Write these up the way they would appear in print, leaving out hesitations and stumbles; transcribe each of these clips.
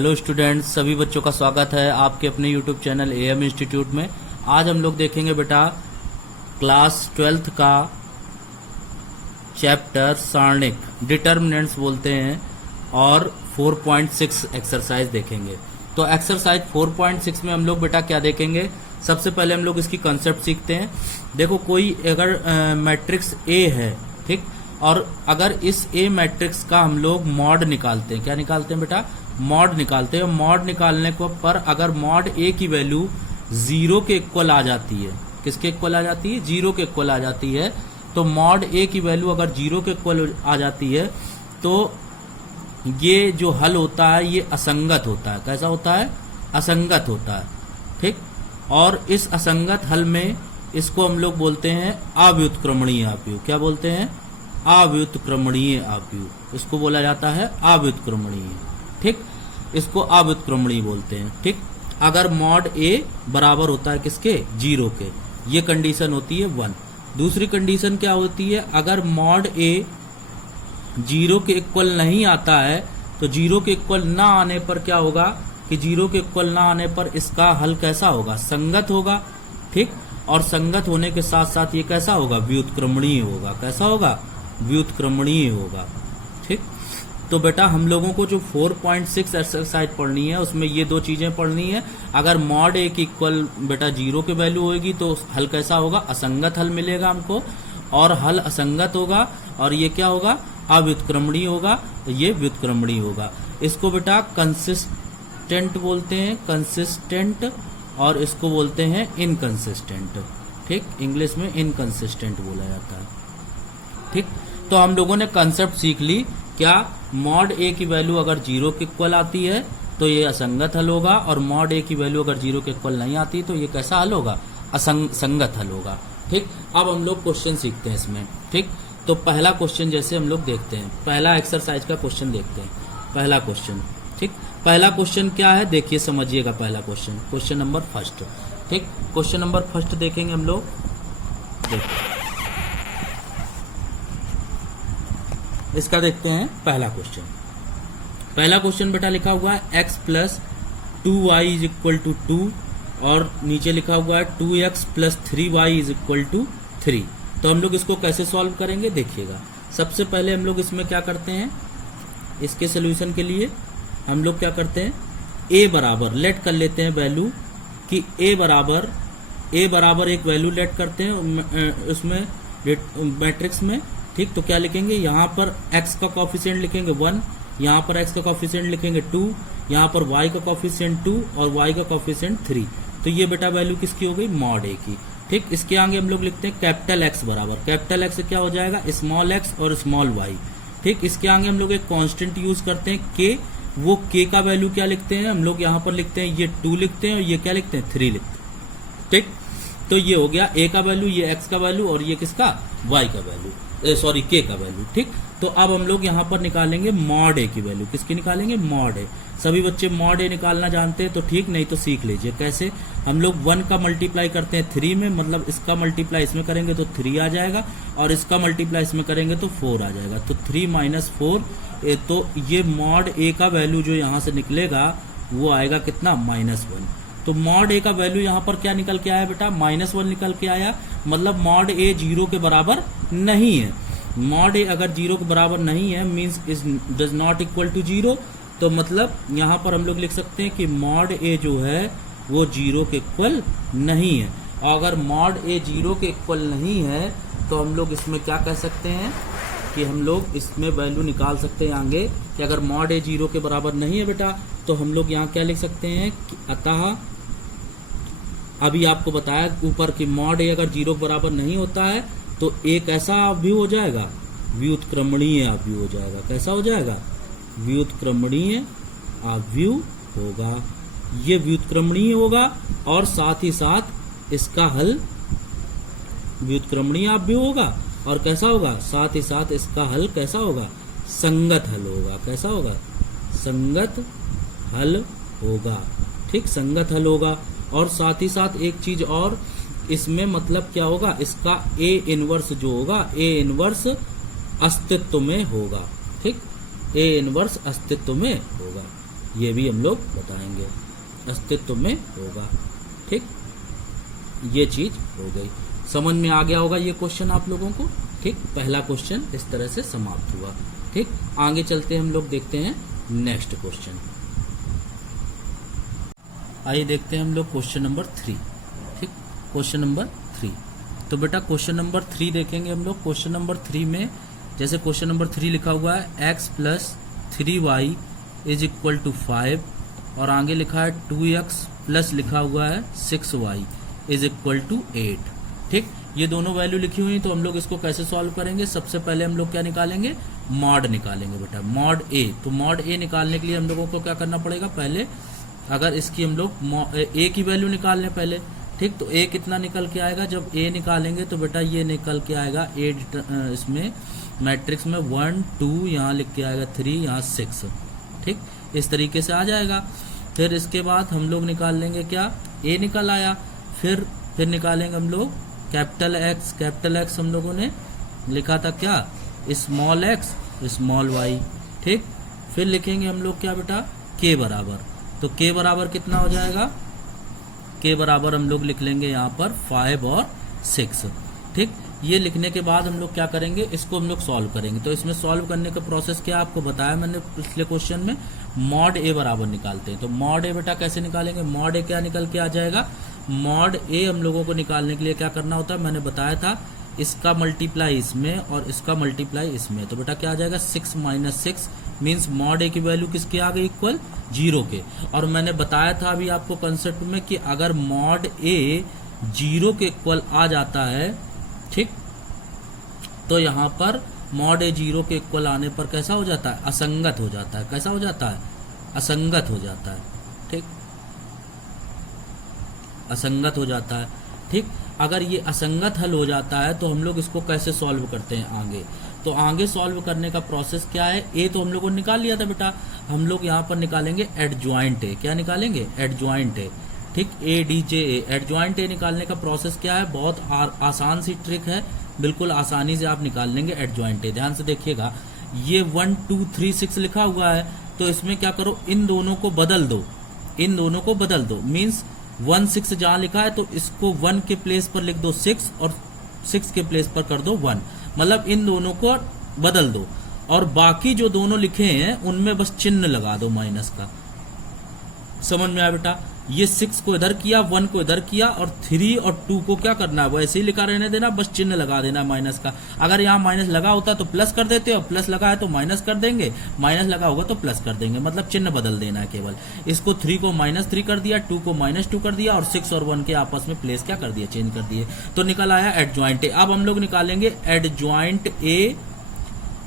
Hello students, सभी बच्चों का स्वागत है आपके अपने यूट्यूब चैनल एएम इंस्टीट्यूट में। आज हम लोग देखेंगे बेटा क्लास 12th का चैप्टर सारणिक डिटर्मिनेंट्स बोलते हैं और 4.6 एक्सरसाइज देखेंगे। तो एक्सरसाइज 4.6 में हम लोग बेटा क्या देखेंगे, सबसे पहले हम लोग इसकी कंसेप्ट सीखते हैं। देखो, कोई अगर मैट्रिक्स ए है, ठीक, और अगर इस ए मैट्रिक्स का हम लोग मॉड निकालते हैं, क्या निकालते हैं बेटा, मॉड निकालते हैं। मॉड निकालने को पर अगर मॉड ए की वैल्यू 0 के इक्वल आ जाती है, किसके इक्वल आ जाती है, 0 के इक्वल आ जाती है, तो मॉड ए की वैल्यू अगर 0 के इक्वल आ जाती है तो ये जो हल होता है ये असंगत होता है। कैसा होता है, असंगत होता है, ठीक। और इस असंगत हल में इसको हम लोग बोलते हैं अव्युत्क्रमणीय आव्यूह। क्या बोलते हैं, अव्युत्क्रमणीय आव्यूह। इसको बोला जाता है अव्युत्क्रमणीय, ठीक, इसको अव्युत्क्रमणीय बोलते हैं, ठीक। अगर मॉड ए बराबर होता है किसके, 0 के, ये कंडीशन होती है 1। दूसरी कंडीशन क्या होती है, अगर मॉड ए 0 के इक्वल नहीं आता है तो 0 के इक्वल ना आने पर क्या होगा कि 0 के इक्वल ना आने पर इसका हल कैसा होगा, संगत होगा, ठीक। और संगत होने के साथ साथ ये कैसा होगा, व्युत्क्रमणीय होगा। कैसा होगा, व्युत्क्रमणीय होगा, ठीक। तो बेटा हम लोगों को जो 4.6 एक्सरसाइज पढ़नी है उसमें ये दो चीजें पढ़नी है। अगर मॉड ए की इक्वल बेटा 0 की वैल्यू होगी तो हल कैसा होगा, असंगत हल मिलेगा हमको, और हल असंगत होगा और ये क्या होगा, अव्युत्क्रमणीय होगा, ये व्युत्क्रमणीय होगा। इसको बेटा कंसिस्टेंट बोलते हैं, कंसिस्टेंट, और इसको बोलते हैं इनकंसिस्टेंट, ठीक। इंग्लिश में इनकंसिस्टेंट बोला जाता है, ठीक। तो हम लोगों ने कंसेप्ट सीख ली, क्या मॉड ए की वैल्यू अगर 0 के इक्वल आती है तो ये असंगत हल होगा, और मॉड ए की वैल्यू अगर 0 के इक्वल नहीं आती तो ये कैसा हल होगा, असंगत हल होगा, ठीक। अब हम लोग क्वेश्चन सीखते हैं इसमें, ठीक। तो पहला क्वेश्चन जैसे हम लोग देखते हैं, पहला एक्सरसाइज का क्वेश्चन देखते हैं। पहला क्वेश्चन, ठीक, पहला क्वेश्चन क्या है देखिए, समझिएगा। पहला क्वेश्चन, क्वेश्चन नंबर फर्स्ट, ठीक, क्वेश्चन नंबर फर्स्ट देखेंगे हम लोग। देखिए इसका देखते हैं पहला क्वेश्चन। पहला क्वेश्चन बेटा लिखा हुआ है x plus 2y is equal to 2, और नीचे लिखा हुआ है 2x plus 3y is equal to 3। तो हम लोग इसको कैसे सॉल्व करेंगे देखिएगा। सबसे पहले हम लोग इसमें क्या करते हैं, इसके सोल्यूशन के लिए हम लोग क्या करते हैं, a बराबर लेट कर लेते हैं वैल्यू कि a बराबर एक वैल्यू लेट करते हैं उसमें मैट्रिक्स में, ठीक। तो क्या लिखेंगे, यहाँ पर x का कॉफिशिएंट लिखेंगे 1, यहाँ पर x का कॉफिशिएंट लिखेंगे 2, यहाँ पर y का कॉफिशिएंट 2 और y का कॉफिशिएंट 3। तो ये बेटा वैल्यू किसकी हो गई, मॉड ए की, ठीक। इसके आगे हम लोग लिखते हैं कैपिटल X बराबर, कैपिटल X से क्या हो जाएगा, स्मॉल x और स्मॉल y, ठीक। इसके आगे हम लोग एक कांस्टेंट यूज करते हैं k, वो k का वैल्यू क्या लिखते हैं हम लोग, यहाँ पर लिखते हैं ये 2 लिखते हैं और ये क्या लिखते हैं, 3 लिखते हैं, ठीक। तो ये हो गया a का वैल्यू, ये x का वैल्यू, और ये किसका, y का वैल्यू, सॉरी k का वैल्यू, ठीक। तो अब हम लोग यहाँ पर निकालेंगे मॉड ए की वैल्यू। किसकी निकालेंगे, मॉड ए। सभी बच्चे मॉड ए निकालना जानते हैं तो ठीक, नहीं तो सीख लीजिए कैसे। हम लोग 1 का मल्टीप्लाई करते हैं 3 में, मतलब इसका मल्टीप्लाई इसमें करेंगे तो 3 आ जाएगा, और इसका मल्टीप्लाई इसमें करेंगे तो 4 आ जाएगा। तो 3 माइनस 4, तो ये मॉड ए का वैल्यू जो यहाँ से निकलेगा वो आएगा कितना, -1। तो मॉड ए का वैल्यू यहाँ पर क्या निकल के आया बेटा, -1 निकल के आया। मतलब मॉड ए 0 के बराबर नहीं है। मॉड ए अगर 0 के बराबर नहीं है means is does not equal to 0, तो मतलब यहाँ पर हम लोग लिख सकते हैं कि मॉड ए जो है वो 0 के इक्वल नहीं है। और अगर मॉड ए 0 के इक्वल नहीं है तो हम लोग इसमें क्या कह सकते हैं कि हम लोग इसमें वैल्यू निकाल सकते हैं आगे कि अगर मॉड ए 0 के बराबर नहीं है बेटा तो हम लोग यहाँ क्या लिख सकते हैं कि अतः, अभी आपको बताया ऊपर कि मॉड ए अगर 0 के बराबर नहीं होता है तो एक ऐसा आव्यूह हो जाएगा, व्युत्क्रमणीय आव्यूह हो जाएगा। कैसा हो जाएगा, व्युत्क्रमणीय आव्यूह होगा। ये व्युत्क्रमणीय होगा और साथ ही साथ इसका हल व्युत्क्रमणीय आव्यूह होगा, और कैसा होगा, साथ ही साथ इसका हल कैसा होगा, संगत हल होगा। कैसा होगा, संगत हल होगा, ठीक, संगत हल होगा। और साथ ही साथ एक चीज और इसमें, मतलब क्या होगा, इसका ए इनवर्स जो होगा, ए इनवर्स अस्तित्व में होगा, ठीक, ए इनवर्स अस्तित्व में होगा। ये भी हम लोग बताएंगे, अस्तित्व में होगा। ठीक, ये चीज हो गई, समझ में आ गया होगा ये क्वेश्चन आप लोगों को। ठीक, पहला क्वेश्चन इस तरह से समाप्त हुआ। ठीक, आगे चलते हम लोग देखते हैं नेक्स्ट क्वेश्चन। आइए देखते हैं हम लोग क्वेश्चन नंबर 3। ठीक, क्वेश्चन नंबर 3। तो बेटा क्वेश्चन नंबर 3 देखेंगे हम लोग। क्वेश्चन नंबर 3 में जैसे क्वेश्चन नंबर 3 लिखा हुआ है x plus 3y is equal to 5 और आगे लिखा है 2x प्लस लिखा हुआ है 6y इज इक्वल टू 8। ठीक, ये दोनों वैल्यू लिखी हुई तो हम लोग इसको कैसे सॉल्व करेंगे? सबसे पहले हम लोग क्या निकालेंगे? मॉड निकालेंगे बेटा, मॉड ए। तो मॉड ए निकालने के लिए हम लोगों को क्या करना पड़ेगा? पहले अगर इसकी हम लोग ए की वैल्यू निकाल लें पहले। ठीक, तो ए कितना निकल के आएगा? जब ए निकालेंगे तो बेटा ये निकल के आएगा ए इसमें मैट्रिक्स में 1 2, यहाँ लिख के आएगा 3, यहाँ 6। ठीक, इस तरीके से आ जाएगा। फिर इसके बाद हम लोग निकाल लेंगे क्या? ए निकल आया। फिर निकालेंगे हम लोग कैपिटल एक्स। कैपिटल एक्स हम लोगों ने लिखा था क्या? Small x small y. ठीक, फिर लिखेंगे हम लोग क्या बेटा? के बराबर। तो के बराबर कितना हो जाएगा? के बराबर हम लोग लिख लेंगे यहाँ पर 5 और 6। ठीक, ये लिखने के बाद हम लोग क्या करेंगे? इसको हम लोग सॉल्व करेंगे। तो इसमें सॉल्व करने का प्रोसेस क्या आपको बताया मैंने पिछले क्वेश्चन में, मॉड ए बराबर निकालते हैं। तो मॉड ए बेटा कैसे निकालेंगे? मॉड ए क्या निकल के आ जाएगा? मॉड ए हम लोगों को निकालने के लिए क्या करना होता है? मैंने बताया था, इसका मल्टीप्लाई इसमें और इसका मल्टीप्लाई इसमें। तो बेटा क्या आ जाएगा? 6 माइनस 6 मीन्स मॉड ए की वैल्यू किसके आ गई? इक्वल 0 के। और मैंने बताया था अभी आपको कंसेप्ट में कि अगर मॉड ए 0 के इक्वल आ जाता है, ठीक, तो यहाँ पर मॉड ए 0 के इक्वल आने पर कैसा हो जाता है? असंगत हो जाता है। कैसा हो जाता है? असंगत हो जाता है। ठीक, असंगत हो जाता है। ठीक, अगर ये असंगत हल हो जाता है तो हम लोग इसको कैसे सॉल्व करते हैं आगे? तो आगे सॉल्व करने का प्रोसेस क्या है? ए तो हम लोगों ने निकाल लिया था बेटा, हम लोग यहाँ पर निकालेंगे एडजॉइंट ए। क्या निकालेंगे? Adjoint A. ठीक, A D J A. Adjoint A निकालने का प्रोसेस क्या है? बहुत आसान सी ट्रिक है, बिल्कुल आसानी से आप निकाल लेंगे एडजॉइंट ए। ध्यान से देखिएगा, ये 1 2 3 6 लिखा हुआ है, तो इसमें क्या करो? इन दोनों को बदल दो, इन दोनों को बदल दो। मीन्स 1 6 जहां लिखा है तो इसको 1 के प्लेस पर लिख दो 6 और 6 के प्लेस पर कर दो 1, मतलब इन दोनों को बदल दो। और बाकी जो दोनों लिखे हैं उनमें बस चिन्ह लगा दो माइनस का। समझ में आया बेटा? ये 6 को इधर किया, 1 को इधर किया और 3 और 2 को क्या करना है? वो ऐसे ही लिखा रहने देना, बस चिन्ह लगा देना माइनस का। अगर यहाँ माइनस लगा होता तो प्लस कर देते, और प्लस लगा है तो माइनस कर देंगे, माइनस लगा होगा तो प्लस कर देंगे, मतलब चिन्ह बदल देना है केवल। इसको 3 को -3 कर दिया, 2 को -2 कर दिया और 6 और 1 के आपस में प्लेस क्या कर दिया? चेंज कर दिए। तो निकल आया एडजॉइंट ए। अब हम लोग निकालेंगे एडजॉइंट ए,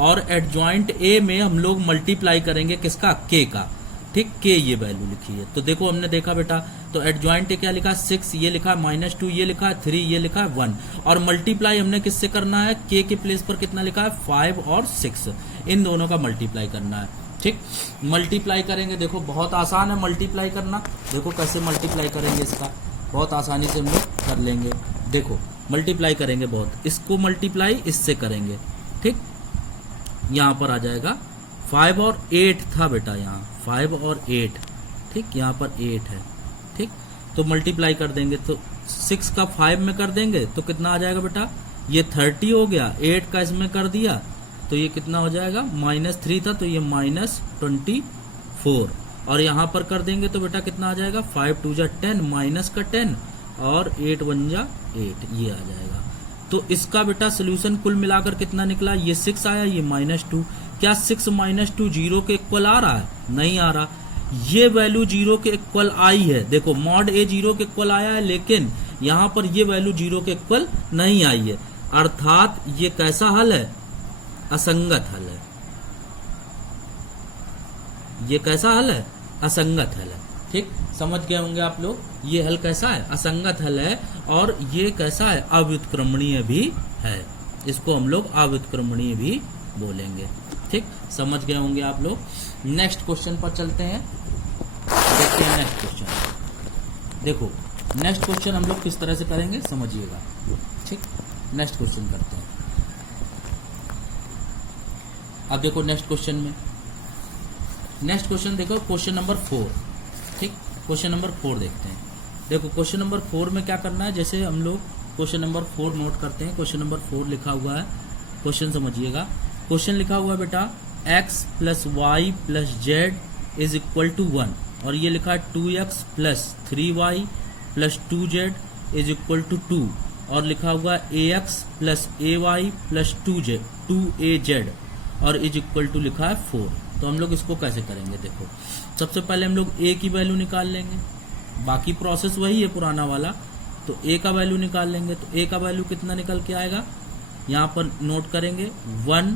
और एडजॉइंट ए में हम लोग मल्टीप्लाई करेंगे किसका? के का। ठीक, के ये वैल्यू लिखी है। तो देखो हमने देखा बेटा, तो एडजॉइंट ए क्या लिखा है? 6, ये लिखा है -2, ये लिखा है 3, ये लिखा है 1। और मल्टीप्लाई हमने किससे करना है? के के प्लेस पर कितना लिखा है? 5 और 6, इन दोनों का मल्टीप्लाई करना है। ठीक, मल्टीप्लाई करेंगे। देखो बहुत आसान है मल्टीप्लाई करना। देखो कैसे मल्टीप्लाई करेंगे इसका, बहुत आसानी से हम लोग कर लेंगे। देखो मल्टीप्लाई करेंगे बहुत, इसको मल्टीप्लाई इससे करेंगे। ठीक, यहाँ पर आ जाएगा 5 और 8 था बेटा, यहाँ 5 और 8। ठीक, यहाँ पर 8 है। ठीक, तो मल्टीप्लाई कर देंगे तो 6 का 5 में कर देंगे तो कितना आ जाएगा बेटा? ये 30 हो गया। 8 का इसमें कर दिया तो ये कितना हो जाएगा? -3 था तो ये -24। और यहाँ पर कर देंगे तो बेटा कितना आ जाएगा? 5 2 जा 10, माइनस का 10 और 8 1 जा 8, ये आ जाएगा। तो इसका बेटा सोल्यूशन कुल मिलाकर कितना निकला? ये 6 आया, ये -2। क्या 6 - 2 0 के इक्वल आ रहा है? नहीं आ रहा। ये वैल्यू 0 के इक्वल आई है। देखो मॉड ए 0 के इक्वल आया है, लेकिन यहाँ पर ये वैल्यू 0 के इक्वल नहीं आई है, अर्थात ये कैसा हल है? असंगत हल है। ये कैसा हल है? असंगत हल है। ठीक, समझ गए होंगे आप लोग, ये हल कैसा है? असंगत हल है। और ये कैसा है? अव्युत्क्रमणीय भी है। इसको हम लोग अव्युत्क्रमणीय भी बोलेंगे। ठीक, समझ गए होंगे आप लोग। नेक्स्ट क्वेश्चन पर चलते हैं, देखते हैं नेक्स्ट क्वेश्चन। देखो नेक्स्ट क्वेश्चन हम लोग किस तरह से करेंगे समझिएगा। ठीक, नेक्स्ट क्वेश्चन करते हैं। अब देखो नेक्स्ट क्वेश्चन में, नेक्स्ट क्वेश्चन देखो, क्वेश्चन नंबर 4। ठीक, क्वेश्चन नंबर 4 देखते हैं। देखो क्वेश्चन नंबर 4 में क्या करना है, जैसे हम लोग क्वेश्चन नंबर 4 नोट करते हैं। क्वेश्चन नंबर 4 लिखा हुआ है, क्वेश्चन समझिएगा। क्वेश्चन लिखा हुआ है बेटा x plus y plus z is equal to 1, और ये लिखा है 2x plus 3y plus 2z is equal to 2, और लिखा हुआ है ax plus ay plus 2az और इज इक्वल टू लिखा है 4। तो हम लोग इसको कैसे करेंगे, देखो सबसे पहले हम लोग a की वैल्यू निकाल लेंगे, बाकी प्रोसेस वही है पुराना वाला। तो a का वैल्यू निकाल लेंगे, तो a का वैल्यू कितना निकल के आएगा, यहाँ पर नोट करेंगे 1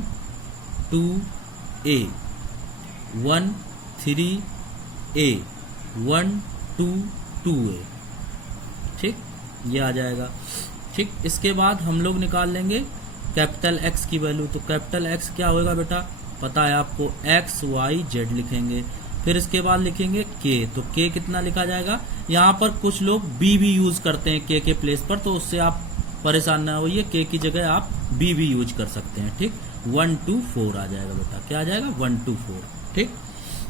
2a 1 3a 1 2 2a। ठीक, ये आ जाएगा। ठीक, इसके बाद हम लोग निकाल लेंगे कैपिटल X की वैल्यू। तो कैपिटल X क्या होगा बेटा, पता है आपको, x y z लिखेंगे। फिर इसके बाद लिखेंगे k, तो k कितना लिखा जाएगा, यहाँ पर कुछ लोग b भी यूज करते हैं k के प्लेस पर, तो उससे आप परेशान ना होइए, k की जगह आप b भी यूज कर सकते हैं। ठीक, 1 2 4 आ जाएगा बेटा, क्या आ जाएगा 1 2 4। ठीक,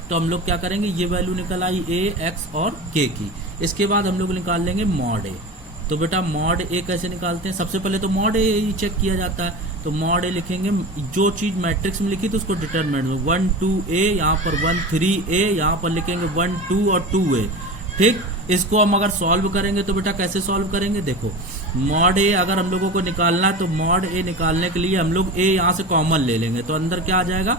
तो हम लोग क्या करेंगे, ये वैल्यू निकल आई a x और k की। इसके बाद हम लोग निकाल लेंगे मॉड a। तो बेटा मॉड a कैसे निकालते हैं, सबसे पहले तो मॉड a ही चेक किया जाता है। तो मॉड a लिखेंगे, जो चीज मैट्रिक्स में लिखी तो उसको डिटरमिनेंट में 1 2a, यहाँ पर 1 3a, यहाँ पर लिखेंगे 1 2 और 2a। ठीक, इसको हम अगर सॉल्व करेंगे तो बेटा कैसे सॉल्व करेंगे, देखो मॉड a अगर हम लोगों को निकालना है तो मॉड a निकालने के लिए हम लोग a यहाँ से कॉमन ले लेंगे। तो अंदर क्या आ जाएगा,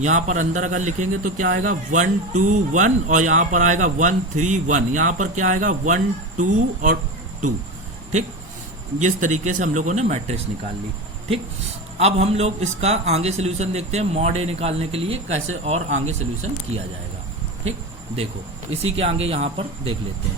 यहाँ पर अंदर अगर लिखेंगे तो क्या आएगा 1 2 1, और यहाँ पर आएगा 1 3 1, यहाँ पर क्या आएगा 1 2 और 2। ठीक, जिस तरीके से हम लोगों ने मैट्रिक्स निकाल ली। ठीक, अब हम लोग इसका आगे सोल्यूशन देखते हैं, मॉड a निकालने के लिए कैसे और आगे सोल्यूशन किया जाएगा। ठीक, देखो इसी के आगे यहाँ पर देख लेते हैं,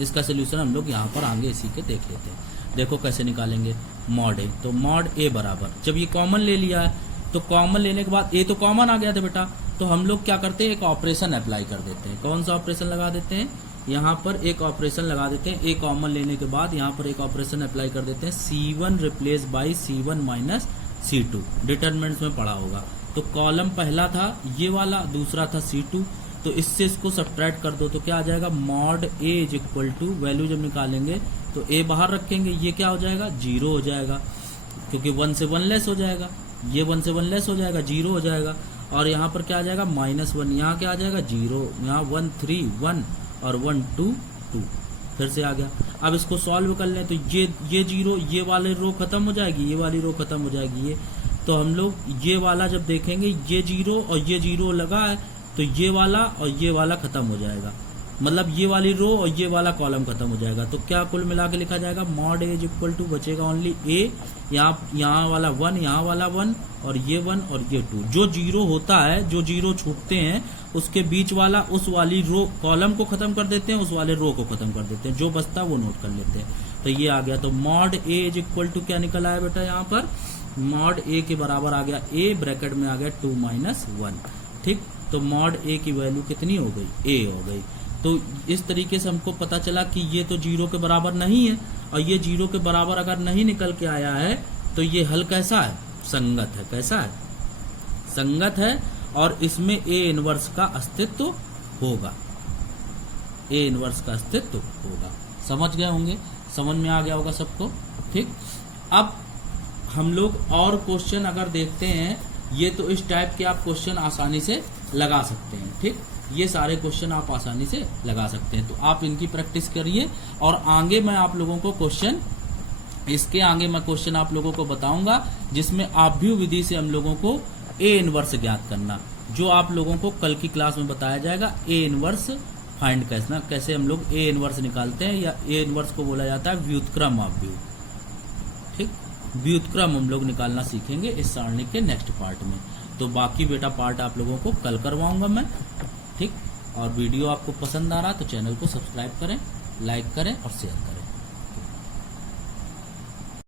इसका सोल्यूशन हम लोग यहाँ पर आगे इसी के देख लेते हैं। देखो कैसे निकालेंगे मॉड a। तो मॉड a बराबर, जब ये कॉमन ले लिया है तो कॉमन लेने के बाद a तो कॉमन आ गया था बेटा, तो हम लोग क्या करते हैं, एक ऑपरेशन अप्लाई कर देते हैं। कौन सा ऑपरेशन लगा देते हैं, यहाँ पर एक ऑपरेशन लगा देते हैं। a कॉमन लेने के बाद यहाँ पर एक ऑपरेशन अप्लाई कर देते हैं, c1 replace by c1 minus c2, determinants में पड़ा होगा। तो कॉलम पहला था ये वाला, दूसरा था c2, तो इससे इसको सब्ट्रैक्ट कर दो तो क्या आ जाएगा, mod a is equal to, value जब निकालेंगे तो a बाहर रखेंगे, ये क्या हो जाएगा 0 हो जाएगा, क्योंकि 1 से 1 लेस हो जाएगा, ये 1 से 1 लेस हो जाएगा, 0 हो जाएगा। और यहाँ पर क्या आ जाएगा -1, यहाँ क्या आ जाएगा 0, यहाँ 1 3 1 और 1 2 2, फिर से आ गया। अब इसको सॉल्व कर लें तो ये 0, ये वाली रो खत्म हो जाएगी, ये वाली रो खत्म हो जाएगी। ये तो हम लोग ये वाला जब देखेंगे, ये 0 और ये 0 लगा है, तो ये वाला और ये वाला खत्म हो जाएगा, मतलब ये वाली रो और ये वाला कॉलम खत्म हो जाएगा। तो क्या कुल मिला के लिखा जाएगा, mod a is equal to, बचेगा ओनली a, यहाँ वाला 1, यहाँ वाला 1 और ये 1 और ये 2। जो 0 होता है, जो 0 छूटते हैं उसके बीच वाला, उस वाली रो कॉलम को खत्म कर देते हैं, उस वाले रो को खत्म कर देते हैं, जो बचता है वो नोट कर लेते हैं। तो ये आ गया। तो mod a is equal to क्या निकल आया बेटा, यहाँ पर मॉड a के बराबर आ गया a, ब्रैकेट में आ गया 2 - 1। ठीक, तो मॉड a की वैल्यू कितनी हो गई, a हो गई। तो इस तरीके से हमको पता चला कि ये तो 0 के बराबर नहीं है, और ये 0 के बराबर अगर नहीं निकल के आया है तो ये हल कैसा है, संगत है। कैसा है, संगत है, और इसमें a इनवर्स का अस्तित्व होगा, a इनवर्स का अस्तित्व होगा। समझ गए होंगे, समझ में आ गया होगा सबको। ठीक, अब हम लोग और क्वेश्चन अगर देखते हैं, ये तो इस टाइप के आप क्वेश्चन आसानी से लगा सकते हैं। ठीक, ये सारे क्वेश्चन आप आसानी से लगा सकते हैं, तो आप इनकी प्रैक्टिस करिए। और आगे मैं आप लोगों को क्वेश्चन, इसके आगे मैं क्वेश्चन आप लोगों को बताऊंगा जिसमें आभ्यू विधि से हम लोगों को ए इनवर्स ज्ञात करना, जो आप लोगों को कल की क्लास में बताया जाएगा। ए इनवर्स फाइंड करना, कैसे हम लोग ए इनवर्स निकालते हैं, या ए इनवर्स को बोला जाता है व्युत्क्रम आभ्यू। ठीक, व्युत्क्रम हम लोग निकालना सीखेंगे इस सारणी के नेक्स्ट पार्ट में। तो बाकी बेटा पार्ट आप लोगों को कल करवाऊंगा मैं। ठीक, और वीडियो आपको पसंद आ रहा तो चैनल को सब्सक्राइब करें, लाइक करें और शेयर करें।